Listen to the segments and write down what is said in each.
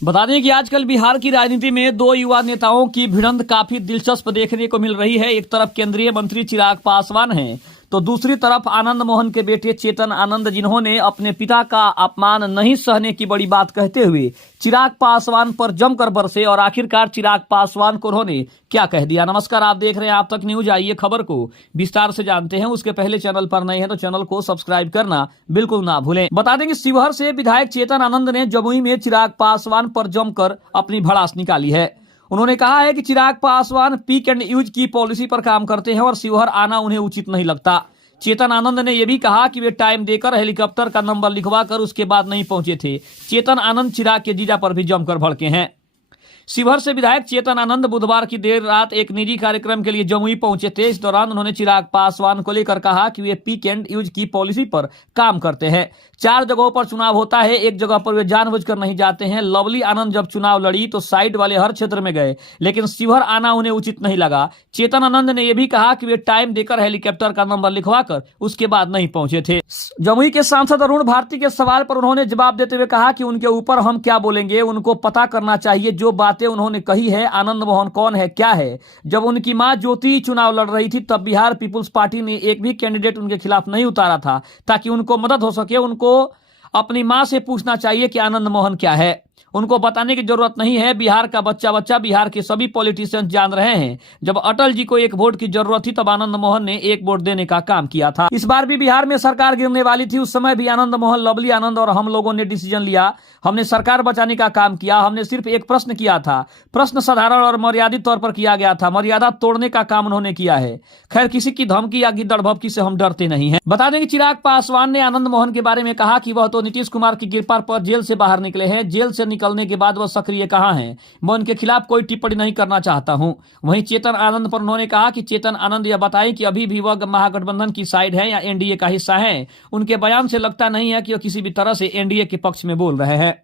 बता दें कि आजकल बिहार की राजनीति में दो युवा नेताओं की भिड़ंत काफी दिलचस्प देखने को मिल रही है। एक तरफ केंद्रीय मंत्री चिराग पासवान हैं, तो दूसरी तरफ आनंद मोहन के बेटे चेतन आनंद, जिन्होंने अपने पिता का अपमान नहीं सहने की बड़ी बात कहते हुए चिराग पासवान पर जमकर बरसे। और आखिरकार चिराग पासवान को उन्होंने क्या कह दिया। नमस्कार, आप देख रहे हैं आप तक न्यूज। आइए खबर को विस्तार से जानते हैं। उसके पहले चैनल पर नए हैं तो चैनल को सब्सक्राइब करना बिल्कुल ना भूलें। बता दें कि शिवहर से विधायक चेतन आनंद ने जमुई में चिराग पासवान पर जमकर अपनी भड़ास निकाली है। उन्होंने कहा है कि Chirag Paswan pick and use की पॉलिसी पर काम करते हैं और शिवहर आना उन्हें उचित नहीं लगता। चेतन आनंद ने यह भी कहा कि वे टाइम देकर हेलीकॉप्टर का नंबर लिखवाकर उसके बाद नहीं पहुंचे थे। चेतन आनंद चिराग के जीजा पर भी जमकर भड़के हैं। शिवहर से विधायक चेतन आनंद बुधवार की देर रात एक निजी कार्यक्रम के लिए जमुई पहुंचे थे। इस दौरान उन्होंने चिराग पासवान को लेकर कहा कि वे पिक एंड यूज की पॉलिसी पर काम करते हैं। 4 जगहों पर चुनाव होता है, एक जगह पर वे जानबूझकर नहीं जाते हैं। लवली आनंद जब चुनाव लड़ी तो साइड वाले हर क्षेत्र में गए, लेकिन शिवहर आना उन्हें उचित नहीं लगा। चेतन आनंद ने यह भी कहा कि वे टाइम देकर हेलीकॉप्टर का नंबर लिखवाकर उसके बाद नहीं पहुंचे थे। जमुई के सांसद अरुण भारती के सवाल पर उन्होंने जवाब देते हुए कहा कि उनके ऊपर हम क्या बोलेंगे, उनको पता करना चाहिए जो बातें उन्होंने कही है। आनंद मोहन कौन है, क्या है। जब उनकी मां ज्योति चुनाव लड़ रही थी तब बिहार पीपुल्स पार्टी ने एक भी कैंडिडेट उनके खिलाफ नहीं उतारा था, ताकि उनको मदद हो सके। उनको अपनी मां से पूछना चाहिए कि आनंद मोहन क्या है। उनको बताने की जरूरत नहीं है। बिहार का बच्चा बिहार के सभी पॉलिटिशियंस जान रहे हैं। जब अटल जी को एक वोट की जरूरत थी तब आनंद मोहन ने एक वोट देने का काम किया था। इस बार भी बिहार में सरकार गिरने वाली थी, उस समय भी आनंद मोहन, लवली आनंद और हम लोगों ने डिसीजन लिया। हमने सरकार बचाने का काम किया। हमने सिर्फ एक प्रश्न किया था। प्रश्न साधारण और मर्यादित तौर पर किया गया था। मर्यादा तोड़ने का काम उन्होंने किया है। खैर, किसी की धमकी या गिद्दड़ भभकी से हम डरते नहीं हैं। बता दें कि चिराग पासवान ने आनंद मोहन के बारे में कहा कि वह तो नीतीश कुमार की कृपा पर जेल से बाहर निकले हैं। जेल से निकलने के बाद वह सक्रिय कहां हैं। मैं उनके खिलाफ कोई टिप्पणी नहीं करना चाहता हूं। वहीं चेतन आनंद पर उन्होंने कहा कि चेतन आनंद यह बताएं कि अभी भी वह महागठबंधन की साइड है या एनडीए का हिस्सा है। उनके बयान से लगता नहीं है कि वह किसी भी तरह से एनडीए के पक्ष में बोल रहे हैं।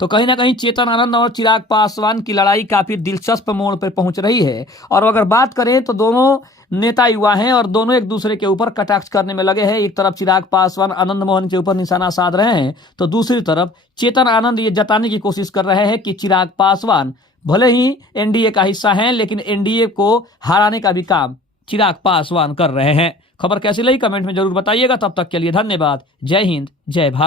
तो कहीं ना कहीं चेतन आनंद और चिराग पासवान की लड़ाई काफी दिलचस्प मोड़ पर पहुंच रही है। और अगर बात करें तो दोनों नेता युवा हैं और दोनों एक दूसरे के ऊपर कटाक्ष करने में लगे हैं। एक तरफ चिराग पासवान आनंद मोहन के ऊपर निशाना साध रहे हैं, तो दूसरी तरफ चेतन आनंद ये जताने की कोशिश कर रहे हैं कि चिराग पासवान भले ही एनडीए का हिस्सा हैं, लेकिन एनडीए को हराने का भी काम चिराग पासवान कर रहे हैं। खबर कैसी लगी कमेंट में जरूर बताइएगा। तब तक के लिए धन्यवाद। जय हिंद, जय भारत।